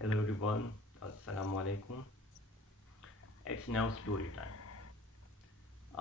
Hello everyone, Assalamu alaikum. It's now story time.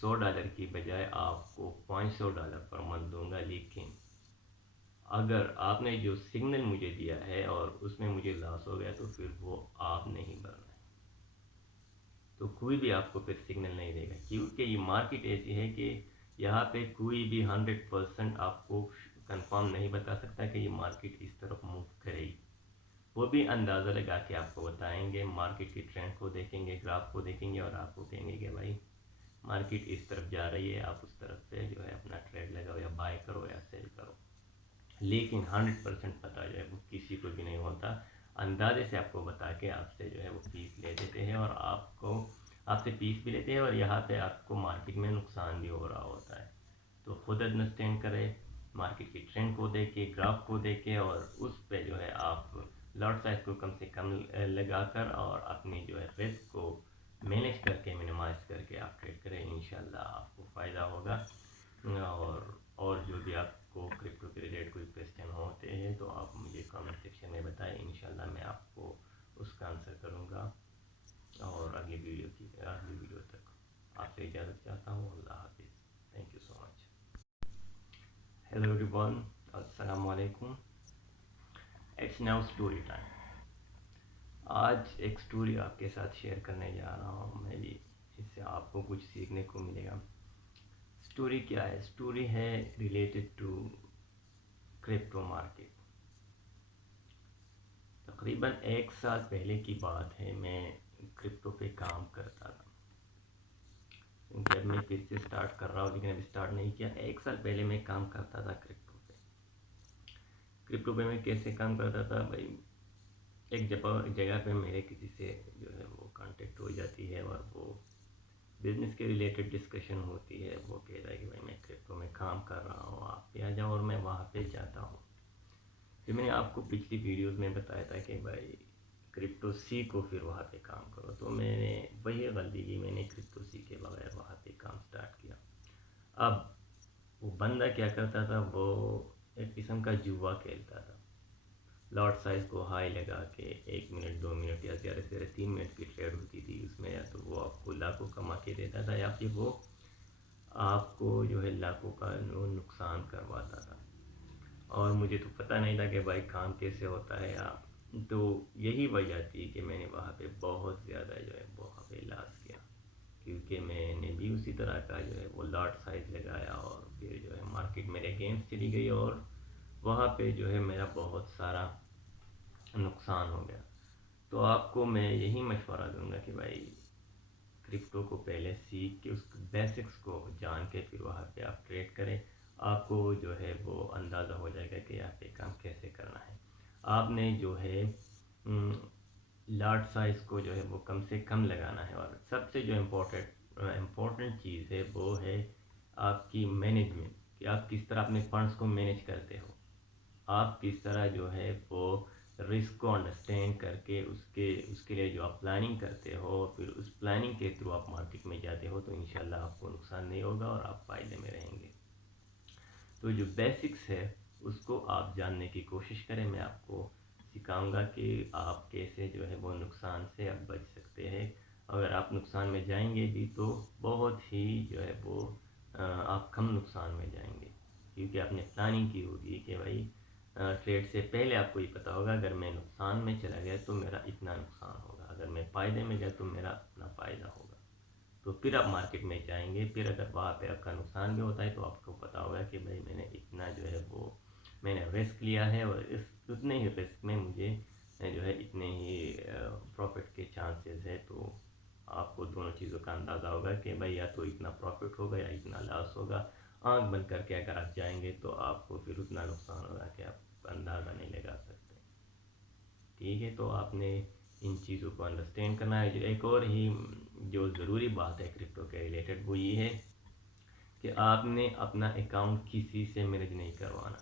$100 کی بجائے آپ کو $500 پر منتھ دوں گا، لیکن اگر آپ نے جو سگنل مجھے دیا ہے اور اس میں مجھے لاس ہو گیا تو پھر وہ آپ نہیں بھرنا ہے، تو کوئی بھی آپ کو پھر سگنل نہیں دے گا، کیونکہ یہ مارکیٹ ایسی ہے کہ یہاں پہ کوئی بھی 100% آپ کو کنفرم نہیں بتا سکتا کہ یہ مارکیٹ اس طرف موو کرے گی۔ وہ بھی اندازہ لگا کے آپ کو بتائیں گے، مارکیٹ کی ٹرینڈ کو دیکھیں گے، گراف کو دیکھیں گے اور آپ کو کہیں گے کہ بھائی مارکیٹ اس طرف جا رہی ہے، آپ اس طرف پہ جو ہے اپنا ٹریڈ لگاؤ یا بائی کرو یا سیل کرو۔ لیکن 100% پتہ جو ہے وہ کسی کو بھی نہیں ہوتا، اندازے سے آپ کو بتا کے آپ سے جو ہے وہ پیس لے دیتے ہیں اور آپ سے پیس بھی لیتے ہیں اور یہاں پہ آپ کو مارکیٹ میں نقصان بھی ہو رہا ہوتا ہے۔ تو خود انڈرسٹینڈ کرے، مارکیٹ کی ٹرینڈ کو دیکھے، گراف کو دیکھے اور اس پہ جو ہے آپ لاٹ سائز کو کم سے کم لگا کر اور اپنی جو ہے رسک کو مینیج کر کے منیمائز کر کے آپ ٹریڈ کریں، انشاءاللہ آپ کو فائدہ ہوگا۔ اور جو بھی آپ کو کرپٹو کے ریلیٹڈ کوئی کویسچن ہوتے ہیں تو آپ مجھے کامنٹ سیکشن میں بتائیں، انشاءاللہ میں آپ کو اس کا آنسر کروں گا۔ اور اگلی ویڈیو تک آپ سے اجازت چاہتا ہوں، اللہ حافظ، thank you so much. Hello every one, السلام علیکم، اٹس ناؤ اسٹوری ٹائم۔ آج ایک سٹوری آپ کے ساتھ شیئر کرنے جا رہا ہوں میں بھی، اس سے آپ کو کچھ سیکھنے کو ملے گا۔ سٹوری کیا ہے؟ سٹوری ہے ریلیٹڈ ٹو کرپٹو مارکیٹ۔ تقریباً 1 سال پہلے کی بات ہے، میں کرپٹو پہ کام کرتا تھا، کیونکہ اب میں پھر سے اسٹارٹ کر رہا ہوں لیکن ابھی اسٹارٹ نہیں کیا۔ 1 سال پہلے میں کام کرتا تھا کرپٹو پہ۔ کرپٹو پہ میں کیسے کام کرتا تھا بھائی، ایک جگہ پہ میرے کسی سے جو ہے وہ کانٹیکٹ ہو جاتی ہے اور وہ بزنس کے ریلیٹڈ ڈسکشن ہوتی ہے، وہ کہتا ہے کہ بھائی میں کرپٹو میں کام کر رہا ہوں، آپ بھی آ جاؤ، اور میں وہاں پہ جاتا ہوں۔ پھر میں نے آپ کو پچھلی ویڈیوز میں بتایا تھا کہ بھائی کرپٹو سیکھو پھر وہاں پہ کام کرو، تو میں نے وہی غلطی کی، میں نے کرپٹو سیکھے بغیر وہاں پہ کام سٹارٹ کیا۔ اب وہ بندہ کیا کرتا تھا، وہ ایک قسم کا جوا کھیلتا تھا، لاٹ سائز کو ہائی لگا کے 1 منٹ 2 منٹ یا زیادہ سے زیادہ 3 منٹ کی ٹریڈ ہوتی تھی اس میں، یا تو وہ آپ کو لاکھوں کما کے دیتا تھا یا پھر وہ آپ کو جو ہے لاکھوں کا نقصان کرواتا تھا۔ اور مجھے تو پتہ نہیں تھا کہ بھائی کام کیسے ہوتا ہے، تو یہی وجہ تھی کہ میں نے وہاں پہ بہت زیادہ جو ہے وہاں پہ لاس کیا، کیونکہ میں نے بھی اسی طرح کا جو ہے وہ لاٹ سائز لگایا اور پھر جو ہے مارکیٹ میرے اگینسٹ چلی گئی اور وہاں پہ جو ہے میرا بہت سارا نقصان ہو گیا۔ تو آپ کو میں یہی مشورہ دوں گا کہ بھائی کرپٹو کو پہلے سیکھ کے اس بیسکس کو جان کے پھر وہاں پہ آپ ٹریڈ کریں، آپ کو جو ہے وہ اندازہ ہو جائے گا کہ یہاں پہ کام کیسے کرنا ہے۔ آپ نے جو ہے لاٹ سائز کو جو ہے وہ کم سے کم لگانا ہے، اور سب سے جو امپورٹنٹ چیز ہے وہ ہے آپ کی مینجمنٹ، کہ آپ کس طرح اپنے فنڈس کو مینیج کرتے ہو، آپ کس طرح جو ہے وہ رسک کو انڈرسٹینڈ کر کے اس کے لیے جو آپ پلاننگ کرتے ہو، پھر اس پلاننگ کے تھرو آپ مارکیٹ میں جاتے ہو، تو انشاءاللہ آپ کو نقصان نہیں ہوگا اور آپ فائدے میں رہیں گے۔ تو جو بیسکس ہے اس کو آپ جاننے کی کوشش کریں، میں آپ کو سکھاؤں گا کہ آپ کیسے جو ہے وہ نقصان سے آپ بچ سکتے ہیں۔ اگر آپ نقصان میں جائیں گے بھی تو بہت ہی جو ہے وہ آپ کم نقصان میں جائیں گے، کیونکہ آپ نے پلاننگ کی ہوگی کہ بھائی ٹریڈ سے پہلے آپ کو یہ پتا ہوگا اگر میں نقصان میں چلا گیا تو میرا اتنا نقصان ہوگا، اگر میں فائدے میں گیا تو میرا اتنا فائدہ ہوگا۔ تو پھر آپ مارکیٹ میں جائیں گے، پھر اگر وہاں پہ آپ کا نقصان بھی ہوتا ہے تو آپ کو پتا ہوگا کہ بھائی میں نے اتنا جو ہے وہ میں نے رسک لیا ہے، اور اتنے ہی رسک میں مجھے جو ہے اتنے ہی پروفٹ کے چانسز ہے۔ تو آپ کو دونوں چیزوں کا اندازہ ہوگا کہ بھائی یا تو اتنا پروفٹ ہوگا یا اتنا لاس ہوگا۔ آنکھ بند کر کے اگر آپ جائیں گے تو آپ کو پھر اتنا نقصان ہوگا کہ آپ اندازہ نہیں لگا سکتے۔ ٹھیک ہے، تو آپ نے ان چیزوں کو انڈرسٹینڈ کرنا ہے۔ جو ایک اور ہی جو ضروری بات ہے کرپٹو کے ریلیٹڈ وہ یہ ہے کہ آپ نے اپنا اکاؤنٹ کسی سے مینیج نہیں کروانا۔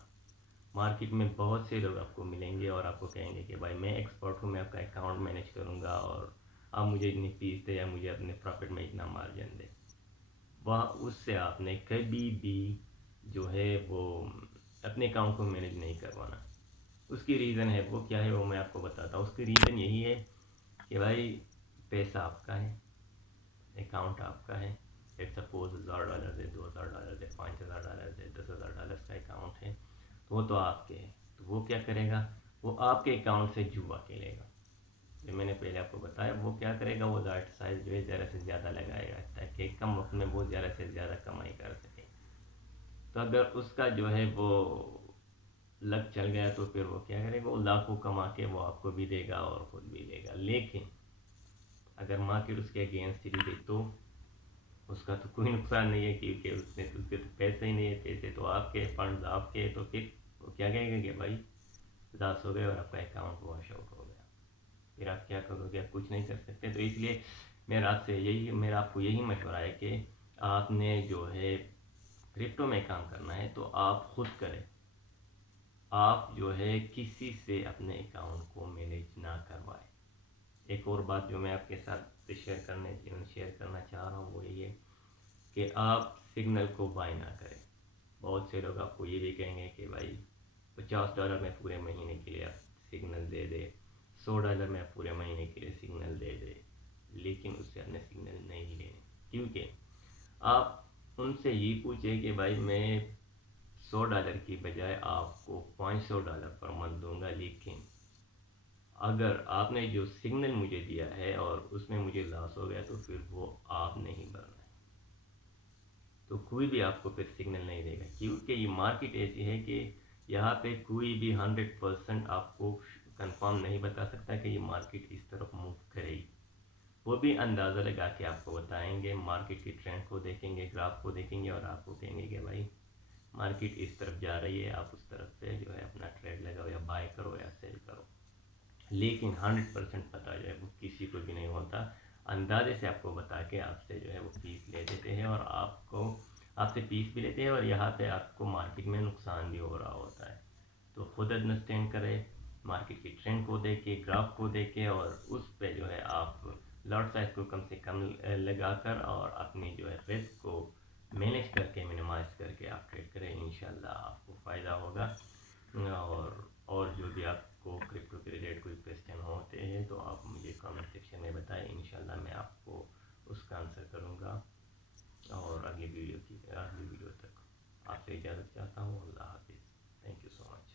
مارکیٹ میں بہت سے لوگ آپ کو ملیں گے اور آپ کو کہیں گے کہ بھائی میں ایکسپرٹ ہوں، میں آپ کا اکاؤنٹ مینیج کروں گا اور آپ مجھے اتنی فیس دیں یا مجھے اپنے پروفٹ میں اتنا مارجن دیں۔ وہاں اس سے آپ نے کبھی بھی جو ہے وہ اپنے اکاؤنٹ کو مینیج نہیں کروانا۔ اس کی ریزن ہے، وہ کیا ہے وہ میں آپ کو بتاتا ہوں۔ اس کی ریزن یہی ہے کہ بھائی پیسہ آپ کا ہے، اکاؤنٹ آپ کا ہے، لیٹس سپوز تو وہ تو آپ کے ہے، تو وہ کیا کرے گا، وہ آپ کے اکاؤنٹ سے جوا کھیلے گا. جو میں نے پہلے آپ کو بتایا، وہ کیا کرے گا، وہ لاٹ سائز جو ہے زیادہ سے زیادہ لگائے گا تاکہ کم وقت میں وہ زیادہ سے زیادہ کمائی کر سکے. تو اگر اس کا جو ہے وہ لگ چل گیا تو پھر وہ کیا کرے گا، وہ لاکھوں کما کے وہ آپ کو بھی دے گا اور خود بھی لے گا. لیکن اگر مارکیٹ اس کے اگینسٹ چلی گئی تو اس کا تو کوئی نقصان نہیں ہے، کیونکہ اس کے تو پیسے ہی نہیں ہے، پیسے تو آپ کے، فنڈز آپ کے. تو پھر وہ کیا کہے گا کہ بھائی لاس ہو گئے اور آپ کا اکاؤنٹ واش آؤٹ ہو گیا. پھر آپ کیا کرو گے، آپ کچھ نہیں کر سکتے. تو اس لیے میرا آپ کو یہی مشورہ ہے کہ آپ نے جو ہے کرپٹو میں کام کرنا ہے تو آپ خود کریں. آپ جو ہے کسی سے اپنے اکاؤنٹ کو مینیج نہ کروائیں. ایک اور بات جو میں آپ کے ساتھ شیئر کرنا چاہ رہا ہوں وہ یہ ہے کہ آپ سگنل کو بائی نہ کریں. بہت سے لوگ آپ کو یہ بھی کہیں گے کہ بھائی $50 میں پورے مہینے کے لیے آپ سگنل دے دے، $100 میں پورے مہینے کے لیے سگنل دے دے. لیکن اس سے اپنے سگنل نہیں لینے، کیونکہ آپ ان سے یہ پوچھیں کہ بھائی میں $100 کی بجائے آپ کو $500 پر منتھ دوں گا، لیکن اگر آپ نے جو سگنل مجھے دیا ہے اور اس میں مجھے لاس ہو گیا تو پھر وہ آپ نہیں بھرنا ہے. تو کوئی بھی آپ کو پھر سگنل نہیں دے گا، کیونکہ یہ مارکیٹ ایسی ہے کہ یہاں پہ کوئی بھی 100% آپ کو کنفرم نہیں بتا سکتا کہ یہ مارکیٹ اس طرف موو کرے گی. وہ بھی اندازہ لگا کے آپ کو بتائیں گے، مارکیٹ کی ٹرینڈ کو دیکھیں گے، گراف کو دیکھیں گے اور آپ کو کہیں گے کہ بھائی مارکیٹ اس طرف جا رہی ہے، آپ اس طرف پہ جو ہے اپنا ٹریڈ لگاؤ یا بائی کرو یا سیل کرو. لیکن 100% پتہ جو ہے وہ کسی کو بھی نہیں ہوتا. اندازے سے آپ کو بتا کے آپ سے جو ہے وہ پیس لے دیتے ہیں اور آپ سے پیس بھی لیتے ہیں اور یہاں پہ آپ کو مارکیٹ میں نقصان بھی ہو رہا ہوتا ہے. تو خود انڈرسٹینڈ کرے، مارکیٹ کی ٹرینڈ کو دیکھے، گراف کو دیکھے اور اس پہ جو ہے آپ لاٹ سائز کو کم سے کم لگا کر اور اپنی جو ہے رسک کو مینیج کر کے، منیمائز کر کے آپ ٹریڈ کریں. انشاءاللہ آپ کو فائدہ ہوگا. اور جو بھی آپ کو کرپٹو کے ریلیٹڈ کوئی کویسچن ہوتے ہیں تو آپ مجھے کامنٹ سیکشن میں بتائیں. انشاءاللہ میں آپ کو اس کا آنسر کروں گا. اور اگلی ویڈیو تک آپ سے اجازت چاہتا ہوں. اللہ حافظ. Thank you so much.